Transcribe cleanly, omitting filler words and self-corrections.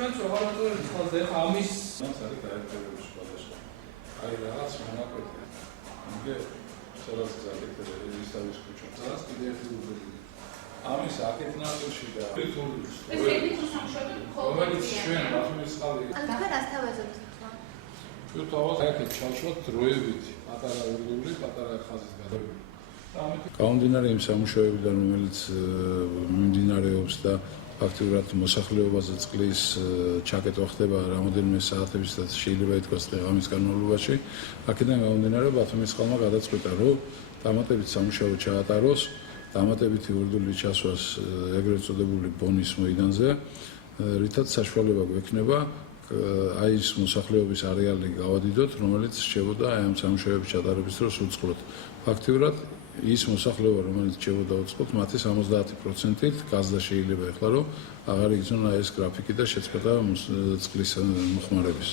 ჩვენც როგორ ვატარებთ ხოლმე ახლა ამის მას არის გაერთიანებული სხვადასხვა. აი რაღაც მონაკვეთი. მე სადაც გზადეთ ისავის ქუჩა. სადაც კიდე ერთი უძელი. ამის აქეთ ნაწილში და თურქულის. ეს ერთი სამშობლო ხოლმე. რომელიც ჩვენ ბათუმის წყალი. ან თქვენ რას თავაზობთ? ჩვენ თავად აქეთ ჩავშოთ დროებით, პატარა ურდული, პატარა ხაზის გადავიდეთ. გამომდინარე იმ სამუშაოებიდან, რომელიც მიმდინარეობს და ფაქტიურად მოსახლეობაზე წყლის ჩაკეტვა ხდება რამოდენიმე საათების და შეიძლება ითქვას დღე-ღამის განმავლობაში, აქედან გამომდინარე ბათუმის წყალმა გადაწყვიტა, რომ დამატებით სამუშაო ჩაატაროს, დამატებითი ურდული ჩასვას ეგრეთ წოდებული ბონის მოედანზე, რითაც საშუალება გვექნება აი ის მოსახლეობის არეალი გავადიდოთ, რომელიც რჩებოდა აი ამ სამუშაოების ჩატარების დროს უწყლოდ. ფაქტიურად ის მოსახლეობა, რომელიც რჩებოდა უწყლოდ, მათი 70%-ით გაზდა შეიძლება ეხლა რომ აღარ იგზნო ეს გრაფიკი და შეწყვეტა წყლის მოხმარების.